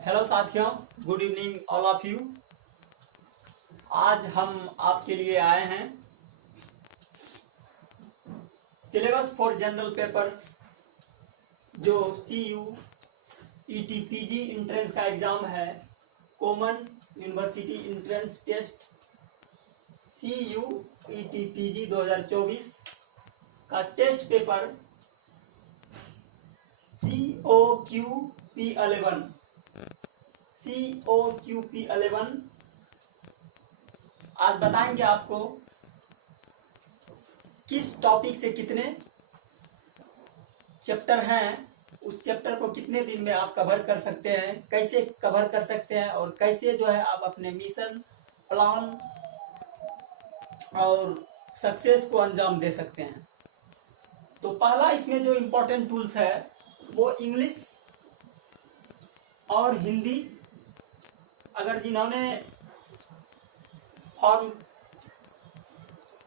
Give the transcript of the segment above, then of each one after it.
Hello साथियों, good evening all of you. आज हम आपके लिए आए हैं सिलेबस फॉर जनरल पेपर्स जो CU ET PG इंट्रेंस का एग्जाम है, common university entrance test CU ET PG 2024 का टेस्ट पेपर COQP11 आज बताएंगे आपको किस टॉपिक से कितने चैप्टर हैं, उस चैप्टर को कितने दिन में आप कवर कर सकते हैं, कैसे कवर कर सकते हैं और कैसे जो है आप अपने मिशन प्लान और सक्सेस को अंजाम दे सकते हैं। तो पहला इसमें जो इम्पोर्टेंट टूल्स है वो इंग्लिश और हिंदी। अगर जिन्होंने फॉर्म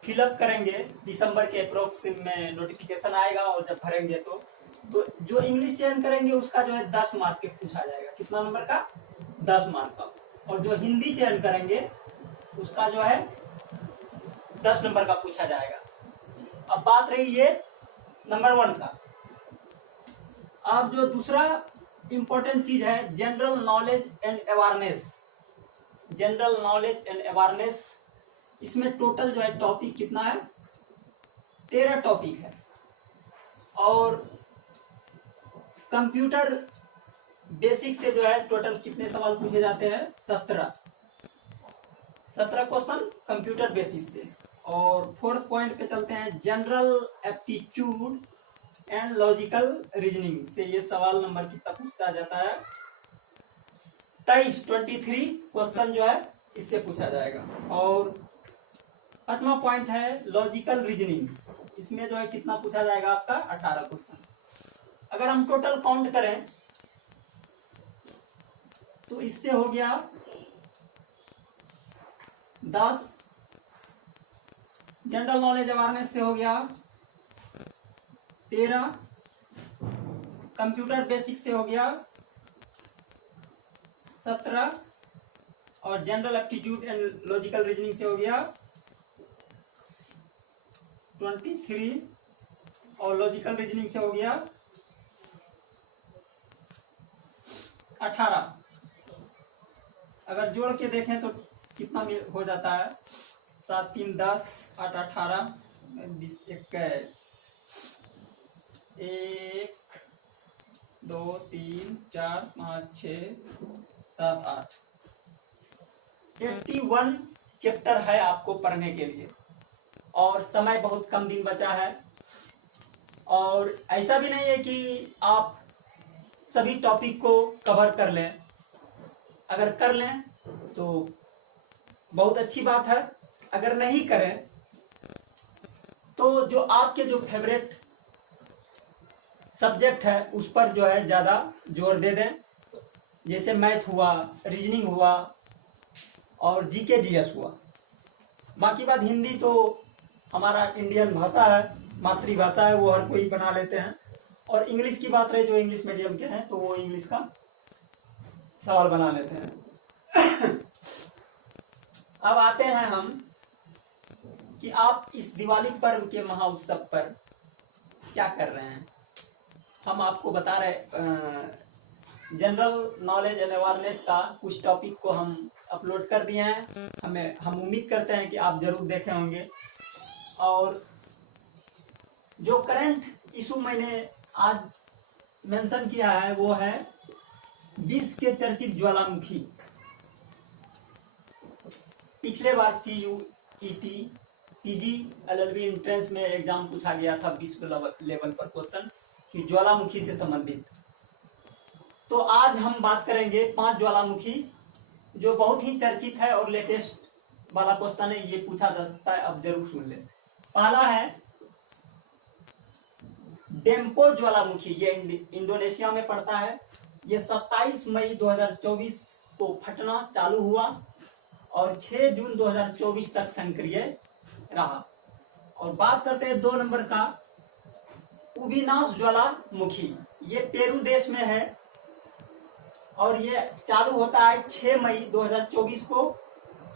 फिलअप करेंगे दिसंबर के अप्रोक्स में नोटिफिकेशन आएगा और जब भरेंगे तो जो इंग्लिश चयन करेंगे उसका जो है 10 मार्क के पूछा जाएगा। कितना नंबर का? 10 मार्क का। और जो हिंदी चयन करेंगे उसका जो है 10 नंबर का पूछा जाएगा। अब बात रही ये नंबर 1 का। अब जो दूसरा इंपॉर्टेंट चीज है general knowledge and awareness. General knowledge and awareness, इसमें टोटल जो है टॉपिक कितना है? 13 टॉपिक है। और कंप्यूटर बेसिक से जो है टोटल कितने सवाल पूछे जाते हैं? 17 क्वेश्चन कंप्यूटर बेसिक से। और फोर्थ पॉइंट पे चलते हैं general aptitude and logical reasoning से ये सवाल नंबर कितना पूछा जाता है? 23 क्वेश्चन जो है इससे पूछा जाएगा। और 5वां पॉइंट है लॉजिकल रीजनिंग, इसमें जो है कितना पूछा जाएगा आपका? 18 क्वेश्चन। अगर हम टोटल काउंट करें तो इससे हो गया 10, जनरल नॉलेज अवेयरनेस से हो गया 13, कंप्यूटर बेसिक से हो गया 17 और general aptitude and logical reasoning से हो गया 23 और लॉजिकल रीजनिंग से हो गया 18। अगर जोड़ के देखें तो कितना हो जाता है? 7 3 10 8 18 20 21 1 2 3 4 5 6 7 8 81 चैप्टर है आपको पढ़ने के लिए और समय बहुत कम दिन बचा है। और ऐसा भी नहीं है कि आप सभी टॉपिक को कवर कर लें। अगर कर लें तो बहुत अच्छी बात है, अगर नहीं करें तो जो आपके जो फेवरेट सब्जेक्ट है उस पर जो है ज्यादा जोर दे दें। जैसे मैथ हुआ, रीजनिंग हुआ और जीके जीएस हुआ। बाकी बात हिंदी तो हमारा इंडियन भाषा है, मातृभाषा है, वो हर कोई बना लेते हैं। और इंग्लिश की बात रहे, जो इंग्लिश मीडियम के हैं तो वो इंग्लिश का सवाल बना लेते हैं। अब आते हैं हम कि आप इस दिवाली पर्व के महाउत्सव पर क्या कर रहे हैं। हम आपको बता रहे जनरल नॉलेज एंड अवेयरनेस का कुछ टॉपिक को हम अपलोड कर दिए हैं। हम उम्मीद करते हैं कि आप जरूर देखे होंगे। और जो करंट इशू मैंने आज मेंशन किया है वो है विश्व के चर्चित ज्वालामुखी। पिछले बार CU ET PG LLB entrance में एग्जाम पूछा गया था विश्व लेवल पर क्वेश्चन कि ज्वालामुखी से संबंधित। तो आज हम बात करेंगे 5 ज्वालामुखी जो बहुत ही चर्चित है और लेटेस्ट वाला क्वेश्चन है, ये पूछा जा सकता है, अब जरूर सुन ले। पहला है डेम्पो ज्वालामुखी, ये इंडोनेशिया में पड़ता है। ये 27 मई 2024 को फटना चालू हुआ और 6 जून 2024 तक सक्रिय रहा। और बात करते हैं 2 नंबर का, उबिनास ज्वालामुखी। ये पेरू देश में है और ये चालू होता है 6 मई 2024 को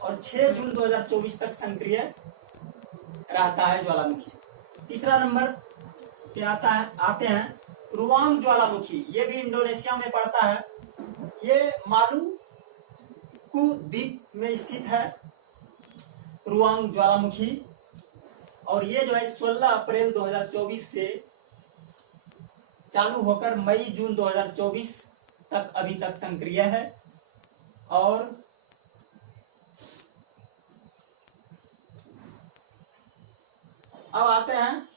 और 6 जून 2024 तक सक्रिय रहता है ज्वालामुखी। तीसरा नंबर पे आते हैं रुवांग ज्वालामुखी। ये भी इंडोनेशिया में पड़ता है। ये मालुकू द्वीप में स्थित है रुवांग ज्वालामुखी, और ये जो है 16 अप्रैल 2024 से चालू होकर मई जून 2024 तक अभी तक सक्रिय है। और अब आते हैं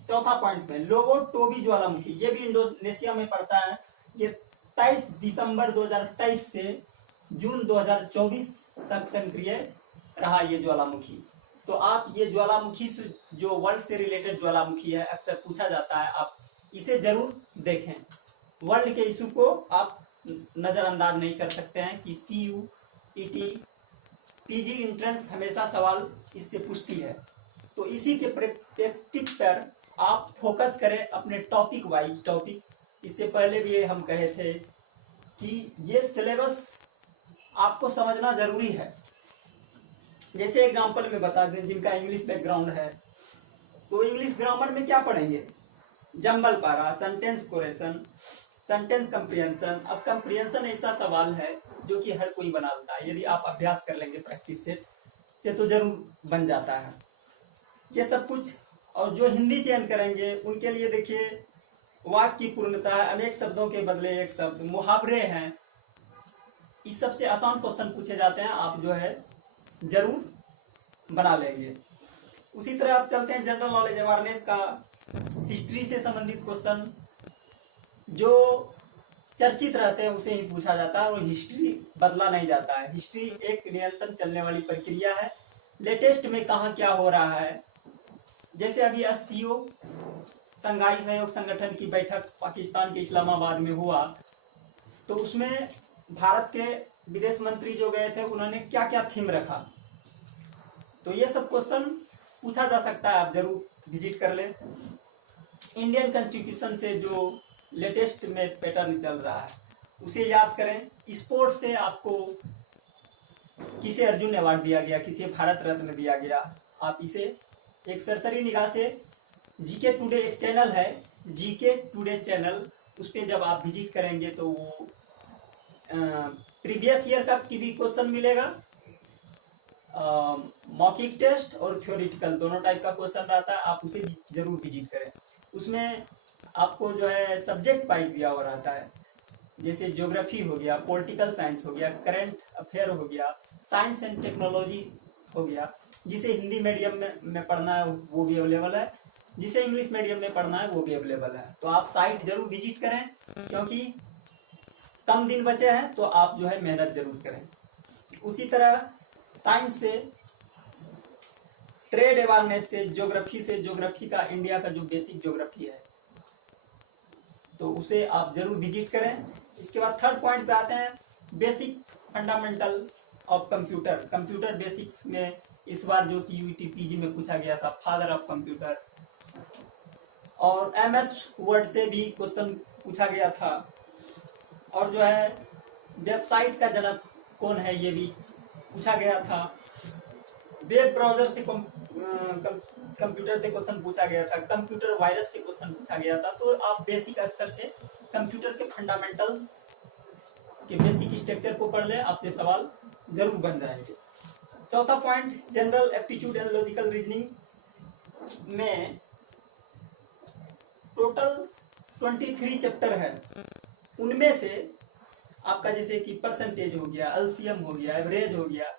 चौथा पॉइंट पे, लोबो टोबी ज्वालामुखी। ये भी इंडोनेशिया में पड़ता है। ये 23 दिसंबर 2023 से जून 2024 तक सक्रिय रहा ये ज्वालामुखी। तो आप ये ज्वालामुखी जो वर्ल्ड से रिलेटेड ज्वालामुखी है, अक्सर पूछा जाता है, आप इसे जरूर देखें। वर्ल्ड के इशू को आप नजरअंदाज नहीं कर सकते हैं कि CUET PG इंट्रेंस हमेशा सवाल इससे पूछती है। तो इसी के प्रेस्पेक्टिव पर आप फोकस करें अपने टॉपिक वाइज टॉपिक। इससे पहले भी हम कहे थे कि ये सिलेबस आपको समझना जरूरी है। जैसे एग्जांपल में बता दें, जिनका इंग्लिश बैकग्राउंड है तो इंग्लिश ग्रामर में क्या पढ़ेंगे, जंबल पारा, सेंटेंस कोरेशन, सेंटेंस कंप्रिहेंशन। अब कंप्रिहेंशन ऐसा सवाल है जो कि हर कोई बना लेता है। यदि आप अभ्यास कर लेंगे प्रैक्टिस से तो जरूर बन जाता है ये सब कुछ। और जो हिंदी चयन करेंगे उनके लिए देखिए, वाक्य की पूर्णता है, अनेक शब्दों के बदले एक शब्द, मुहावरे हैं, इस सबसे आसान क्वेश्चन पूछे जाते हैं। आप जो है जरूर बना लेंगे। उसी तरह आप चलते हैं जनरल नॉलेज अवेयरनेस का, हिस्ट्री से संबंधित क्वेश्चन जो चर्चित रहते हैं उसे ही पूछा जाता है और हिस्ट्री बदला नहीं जाता है। हिस्ट्री एक निरंतर चलने वाली प्रक्रिया है। लेटेस्ट में कहाँ क्या हो रहा है, जैसे अभी SCO संघाई सहयोग संगठन की बैठक पाकिस्तान के इस्लामाबाद में हुआ, तो उसमें भारत के विदेश मंत्री जो गए थे उन्होंने क्या क्या थीम रखा, तो ये सब क्वेश्चन पूछा जा सकता है, आप जरूर विजिट कर लें। इंडियन कॉन्स्टिट्यूशन से जो लेटेस्ट में पैटर्न चल रहा है उसे याद करें। स्पोर्ट्स से आपको किसे अर्जुन अवार्ड दिया गया, किसे भारत रत्न दिया गया, आप इसे एक सरसरी निगाह से। जीके टुडे एक चैनल है, जीके टुडे चैनल, उस पर जब आप विजिट करेंगे तो वो प्रीवियस ईयर का की भी क्वेश्चन मिलेगा। मौखिक टेस्ट और थ्योरेटिकल दोनों टाइप का क्वेश्चन आता है, आप उसे जरूर विजिट करें। उसमें आपको जो है सब्जेक्ट वाइज दिया हुआ रहता है, जैसे ज्योग्राफी हो गया, पॉलिटिकल साइंस हो गया, करंट अफेयर हो गया, साइंस एंड टेक्नोलॉजी हो गया। जिसे हिंदी मीडियम में पढ़ना है वो भी अवेलेबल है, जिसे इंग्लिश मीडियम में पढ़ना है वो भी अवेलेबल है। तो आप साइट जरूर विजिट करें, क्योंकि कम दिन बचे हैं, तो आप जो है मेहनत जरूर करें। उसी तरह साइंस से, ट्रेड अवेयरनेस से, ज्योग्राफी का इंडिया का जो बेसिक ज्योग्राफी है तो उसे आप जरूर विजिट करें। इसके बाद थर्ड पॉइंट पे आते हैं, basic fundamental of computer. Computer basics में इस बार जो CUET PG में पूछा गया था, फादर ऑफ कंप्यूटर, और MS वर्ड से भी क्वेश्चन पूछा गया था। और जो है वेबसाइट का जनक कौन है ये भी पूछा गया था। वेब ब्राउजर से कंप्यूटर से क्वेश्चन पूछा गया था, कंप्यूटर वायरस से क्वेश्चन पूछा गया था। तो आप बेसिक स्तर से कंप्यूटर के फंडामेंटल्स के बेसिक स्ट्रक्चर को पढ़ ले, आपसे सवाल जरूर बन जाएंगे। चौथा point, general aptitude and logical reasoning में टोटल 23 चैप्टर है। उनमें से आपका जैसे कि परसेंटेज हो गया, LCM हो गया, एवरेज हो गया,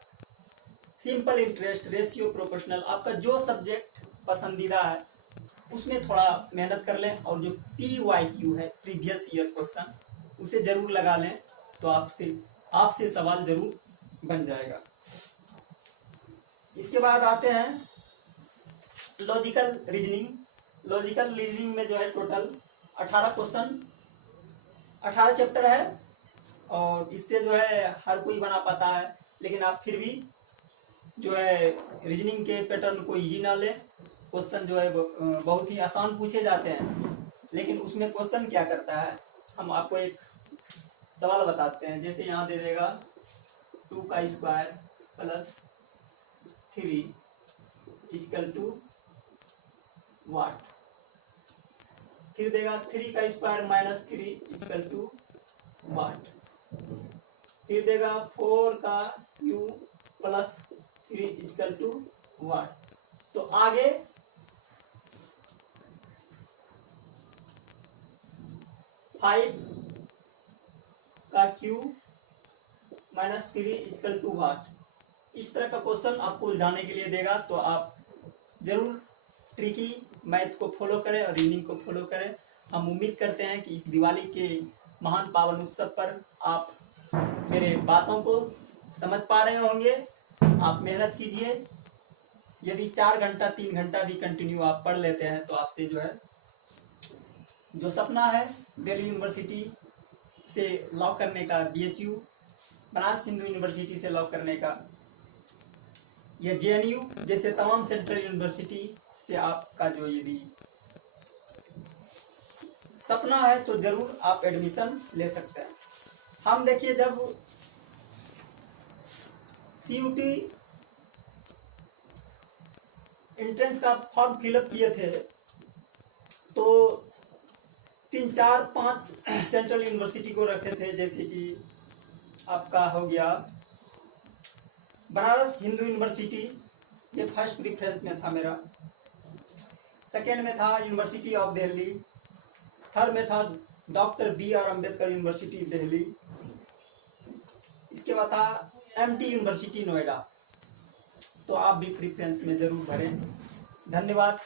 सिंपल इंटरेस्ट, रेशियो, प्रोपोर्शनल, आपका जो सब्जेक्ट पसंदीदा है उसमें थोड़ा मेहनत कर लें। और जो PYQ है, प्रीवियस ईयर क्वेश्चन, उसे जरूर लगा लें, तो आपसे सवाल जरूर बन जाएगा। इसके बाद आते हैं लॉजिकल रीजनिंग। लॉजिकल रीजनिंग में जो है टोटल 18 क्वेश्चन, 18 चैप्टर है, और इससे जो है हर कोई बना पाता है। लेकिन आप फिर भी जो है रीजनिंग के पैटर्न को इजी ना ले। क्वेश्चन जो है बहुत ही आसान पूछे जाते हैं, लेकिन उसमें क्वेश्चन क्या करता है, हम आपको एक सवाल बताते हैं। जैसे यहाँ दे देगा 2 का स्क्वायर प्लस 3 इक्वल टू वाट। फिर देगा 3 का स्क्वायर माइनस 3 इक्वल टू वाट। फिर देगा 4 का क्यू प्लस 3 इक्वल टू वाट। तो आगे फाइव का क्यू माइनस 3 इक्वल टू वाट। इस तरह का क्वेश्चन आपको उलझाने के लिए देगा, तो आप जरूर ट्रिकी मैथ को फॉलो करें और रीजनिंग को फॉलो करें। हम उम्मीद करते हैं कि इस दिवाली के महान पावन उत्सव पर आप मेरे बातों को समझ पा रहे होंगे। आप मेहनत कीजिए। यदि 4 घंटा 3 घंटा भी कंटिन्यू आप पढ़ लेते हैं तो आपसे जो है जो सपना है दिल्ली यूनिवर्सिटी से लॉ करने का, BHU बनारस हिंदू यूनिवर्सिटी से लॉ करने का, या JNU जैसे तमाम सेंट्रल यूनिवर्सिटी से आपका जो यदि सपना है तो जरूर आप एडमिशन ले सकते हैं। हम देखिए जब CUT एंट्रेंस का फॉर्म फिलअप किए थे तो 3 4 5 सेंट्रल यूनिवर्सिटी को रखे थे। जैसे कि आपका हो गया बनारस हिंदू यूनिवर्सिटी, ये फर्स्ट प्रेफरेंस में था मेरा। सेकेंड में था यूनिवर्सिटी ऑफ दिल्ली। थर्ड में था doctor BR Ambedkar university Delhi. इसके बाद था MT यूनिवर्सिटी नोएडा। तो आप भी प्रेफरेंस में जरूर भरें। धन्यवाद।